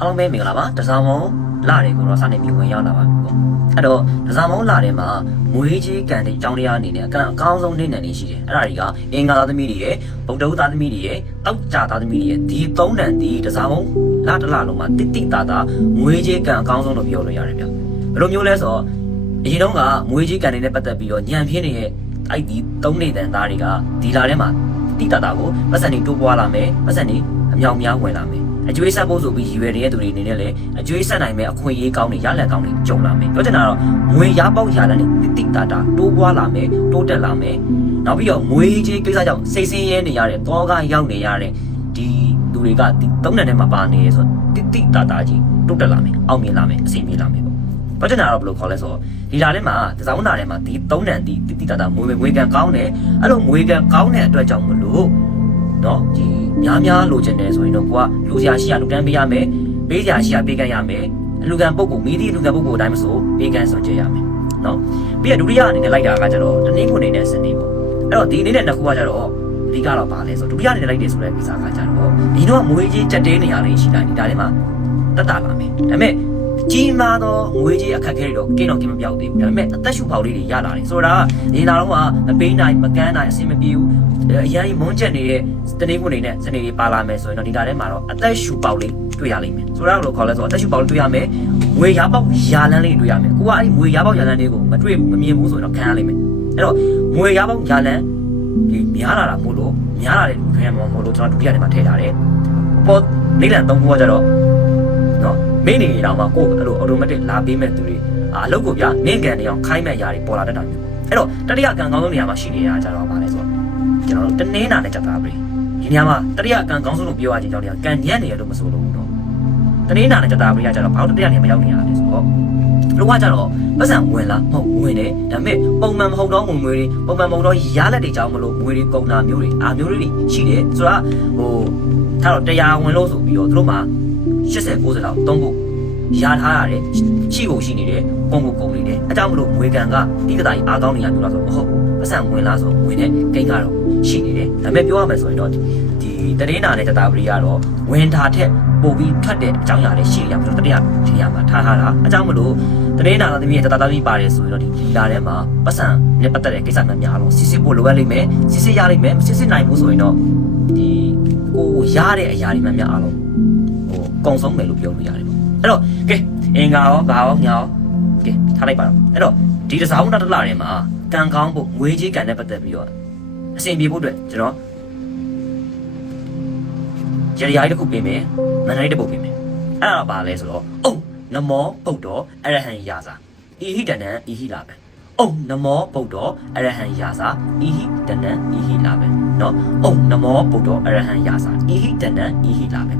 ပဲမင်္ဂလာပါတစားမောင်းလာတယ်ကိုတော့စနေပြီးဝင်ရောက်လာပါပြီပေါ့အဲ့တော့တစားမောင်းလာတယ်မှာမွေးကြီးကန်တဲ့အကြောင်းတရားအနေနဲ့အကန့်အကောင်းဆုံးနေနေနေရှိတယ်အဲ့ဒါတွေကအင်္ဂါသားသမီးတွေရဲ့ဗုဒ္ဓသားသမီးတွေရဲ့တောက်ကြသားသမီးတွေရဲ့ဒီသုံးတန်ဒီတစားမောင်းလာတလာလုံးမှာတိတိတာတာမွေးကြီးကန်အကောင်းဆုံးလို့ပြောလို့ရတယ်ဗျဘယ်လိုမျိုးလဲဆိုတော့အရင်တော့ကမွေးကြီးကန်တွေနဲ့ပတ်သက်ပြီးတော့ညံပြင်းနေတဲ့အဲ့ဒီသုံးနေတန်သားတွေကဒီလာထဲမှာတိတာတာကိုပတ်စံတွေတိုးပွားလာမယ်ပတ်စံတွေအမြောင်များဝင်လာမယ် အကျွေးဆက်ဖို့ဆိုပြီးရည်ရွယ်နေတဲ့သူတွေအနေနဲ့လည်းအကျွေးဆက်နိုင်မဲ့အခွင့်အရေးကောင်းတွေရလက်ကောင်းတွေကြုံလာမယ်ပြောချင်တာတော့ငွေရပေါက်ရလန်းတွေတိတိတာတာတိုးပွားလာမယ်တိုးတက်လာမယ်နောက်ပြီးတော့ငွေကြီးကိစ္စကြောင့်စိတ်ဆင်းရဲနေရတဲ့တောကရောက်နေရတဲ့ဒီသူတွေကဒီသုံးနံထဲမှာပါနေရဆိုတိတိတာတာကြီးတိုးတက်လာမယ်အောင်မြင်လာမယ်အဆင်ပြေလာမယ်ပေါ့ပြောချင်တာတော့ဘယ်လိုခေါ်လဲဆိုတော့ဒီလာထဲမှာဒီစောင်းနာထဲမှာဒီသုံးနံဒီတိတိတာတာငွေငွေကန်ကောင်းတယ်အဲ့လိုငွေကန်ကောင်းတဲ့အတွက်ကြောင့်မလို့ နော်ဒီများများလိုချင်တယ်ဆိုရင်တော့ကိုကလူစရာရှိရလူတန်းပေးရမယ်ပေးစရာရှိရပေးကမ်းရမယ်အလူကံပုဂ္ဂိုလ်မိသည့်လူကံပုဂ္ဂိုလ်အတိုင်းမဆိုပေးကမ်းစွန့်ကြရမယ်နော်ပြီးတော့ဒုတိယအနေနဲ့လိုက်တာကကျတော့တနည်းခုအနေနဲ့စနေပေါ့အဲ့တော့ဒီအနေနဲ့နှစ်ခုကကျတော့အဓိကတော့ပါလဲဆိုဒုတိယအနေနဲ့လိုက်တယ်ဆိုတဲ့ကိစ္စကကျတော့ဒီတော့မွေးကြီးကြက်တဲနေရလေးရှိတိုင်းဒီဒါထဲမှာတက်တာလာမယ်ဒါပေမဲ့ ကြီးမားသောငွေကြီးအခက်အခဲတွေတော့ကင်းတော့ကင်းမပြောက်သေးဘူးဒါပေမဲ့အသက်ရှူပေါက်လေးတွေရလာတယ်ဆိုတာကဒီနာတော့ကမပေးနိုင်မကမ်းနိုင်အဆင်မပြေဘူးအရင်မွန်းချက်နေတဲ့တနေ့ခုနေနဲ့စနေတွေပါလာမယ်ဆိုရင်တော့ဒီတာထဲမှာတော့အသက်ရှူပေါက်လေးတွေ့ရလိမ့်မယ်ဆိုတာကဘယ်လိုခေါ်လဲဆိုတော့အသက်ရှူပေါက်လေးတွေ့ရမယ်ငွေရပေါက်ရာလန်းလေးတွေ့ရမယ်ကိုကအဲ့ဒီငွေရပေါက်ရာလန်းလေးကိုမတွေ့ဘူးမမြင်ဘူးဆိုရင်တော့ခံရလိမ့်မယ်အဲ့တော့ငွေရပေါက်ရာလန်းဒီများလာတာမို့လို့များလာတဲ့လူတွေမှာမို့လို့ကျွန်တော်ဒုတိယနေ့မှာထည့်ထားတယ်ပေါ်နေလန်သုံးခုကကြတော့နော် မင်းနေတော့မှကိုယ်အဲ့လို automatic လာပေးမဲ့သူတွေအာအလုပ်ကိုပြနင့်ကန်နေအောင်ခိုင်းမဲ့ຢာတွေပေါ်လာတတ်တာမျိုးအဲ့တော့တတိယကံကောင်းဆုံးနေရာမှာရှိနေတာကြတော့ဗာလဲဆိုတော့ကျွန်တော်တို့တနင်းနာနဲ့ကြက်သားပြီဒီနေရာမှာတတိယကံကောင်းဆုံးလို့ပြောရခြင်းကြောင့်ကံညံ့နေရလို့မဆိုလို့ဘူးတော့တနင်းနာနဲ့ကြက်သားပြီကကြတော့ဘာလို့တတိယနေရာမရောက်နေရလဲဆိုတော့လောကကြတော့ပတ်စံဝင်လာမဟုတ်ဝင်တယ်ဒါပေမဲ့ပုံမှန်မဟုတ်တော့ဝင်ငွေတွေပုံမှန်မဟုတ်တော့ရလက်တွေကြောင်းမလို့ငွေတွေကုန်တာမျိုးတွေအာမျိုးတွေရှိတယ်ဆိုတာဟိုထားတော့တရားဝင်လို့ဆိုပြီးတော့သူတို့မှာ80 90လောက်သုံးဖို့ ရထားရတယ်ရှိဖို့ရှိနေတယ်ပုံကိုကုန်နေတယ်အကြောင်းမလို့ငွေကန်ကဒီကတိုင်းအားကောင်းနေရမျိုးလားဆိုတော့မဟုတ်ဘူးပတ်စံဝင်လားဆိုတော့ဝင်တဲ့ကိန်းကတော့ရှိနေတယ်ဒါပေမဲ့ပြောရမယ်ဆိုရင်တော့ဒီတရေနာနဲ့တတာပရီကတော့ဝင်တာထက်ပိုပြီးထွက်တဲ့အကြောင်းအရာတွေရှိရမှာတတိယဒီနေရာမှာထားထားတာအကြောင်းမလို့တရေနာသမီးရဲ့တတာသမီးပါတယ်ဆိုရင်တော့ဒီဒီလာထဲမှာပတ်စံနဲ့ပတ်သက်တဲ့ကိစ္စများများအောင်စစ်စစ်ဖို့လိုအပ်လိမ့်မယ်စစ်စစ်ရလိမ့်မယ်မစစ်စစ်နိုင်ဘူးဆိုရင်တော့ဒီကိုရတဲ့အရာတွေများများအောင်ဟိုကုံဆုံးမယ်လို့ပြောလို့ရတယ်ပေါ့ အဲ့တော့ကဲအင်္ဂါရောဘာရောညာရောကဲထားလိုက်ပါတော့အဲ့တော့ဒီတစားဦးတတလာထဲမှာကံကောင်းဖို့ငွေကြီးကံနဲ့ပတ်သက်ပြီးတော့အဆင်ပြေဖို့အတွက်ကျွန်တော်ကြရရိုင်းတစ်ခုပြင်မယ်မန္တလေးတစ်ပုတ်ပြင်မယ်အဲ့ဒါပါလဲဆိုတော့အုံနမောပုတ်တော်အရဟံယာစာဣဟိတနံဣဟိလာပဲအုံနမောပုတ်တော်အရဟံယာစာဣဟိတနံဣဟိလာပဲเนาะအုံနမောပုတ်တော်အရဟံယာစာဣဟိတနံဣဟိလာပဲ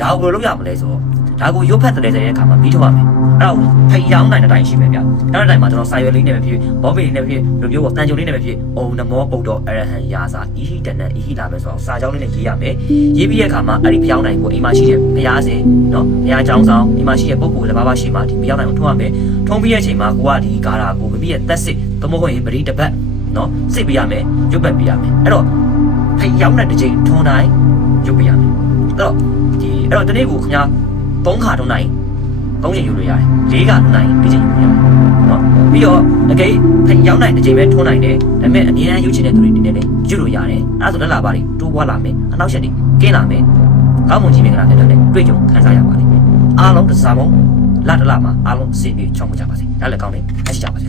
ဒါကိုဘယ်လိုလုပ်ရမလဲဆိုတော့ ဒါကိုရုပ်ဖတ်တဲ့တဲ့အခါမှာပြီးထုတ်ရမယ်အဲ့ဒါကိုဖိယောင်းနိုင်တဲ့အတိုင်းရှိမယ်ဗျအဲ့ဒါတိုင်းမှာကျွန်တော်စာရွက်လေးနဲ့ပဲဖြစ်ဘောပီလေးနဲ့ပဲဖြစ်လူမျိုးကိုတန်ကြုံလေးနဲ့ပဲဖြစ်အုံနမောပုတ်တော်အရဟံယာစာဣဟိတနံဣဟိလာပဲဆိုတော့စာကြောင်းလေးနဲ့ရေးရမယ်ရေးပြီးတဲ့အခါမှာအဲ့ဒီဖျောင်းနိုင်ကိုအိမ်မှာရှိတဲ့ဘုရားရှင်နော်ဘုရားကျောင်းဆောင်အိမ်မှာရှိတဲ့ပုဂ္ဂိုလ်တစ်ပါးပါးရှိမှဒီဖျောင်းနိုင်ကိုထုံးရမယ်ထုံးပြီးတဲ့အချိန်မှာကိုကဒီဂါရာကိုမပြီးရဲ့သက်စစ်သမဟုတ်ရင်ပရိတပတ်နော်စစ်ပေးရမယ်ရုပ်ပတ်ပေးရမယ်အဲ့တော့ဖျောင်းတဲ့တစ်ချိန်ထုံးတိုင်းရုပ်ပေးရမယ်အဲ့တော့ဒီအဲ့တော့ဒီနေ့ကိုခင်ဗျာ ၃ခါထုံးတိုင်း၃ချိန်ယူလို့ရတယ်၄ခါထုံးတိုင်း၄ချိန်ယူလို့ရတယ်နော်ပြီးတော့အကိဖျောင်းနိုင်တစ်ချိန်ပဲထုံးနိုင်တယ်ဒါပေမဲ့အနည်းငယ်ယူချင်တဲ့သူတွေအနေနဲ့လည်းယူလို့ရတယ်အဲ့ဒါဆိုလက်လာပါတွေတိုးပွားလာမယ်အနောက်ရှက်တွေကင်းလာမယ်ကောင်းမွန်ကြီးမင်္ဂလာဖြစ်တဲ့တွေ့ကြုံခံစားရပါလိမ့်မယ်အားလုံးတစားမုံလတ်တလမှာအားလုံးအစီအပြေချောင်းမကြပါစေဒါလည်းကောင်းတယ်အရှိကြပါစေ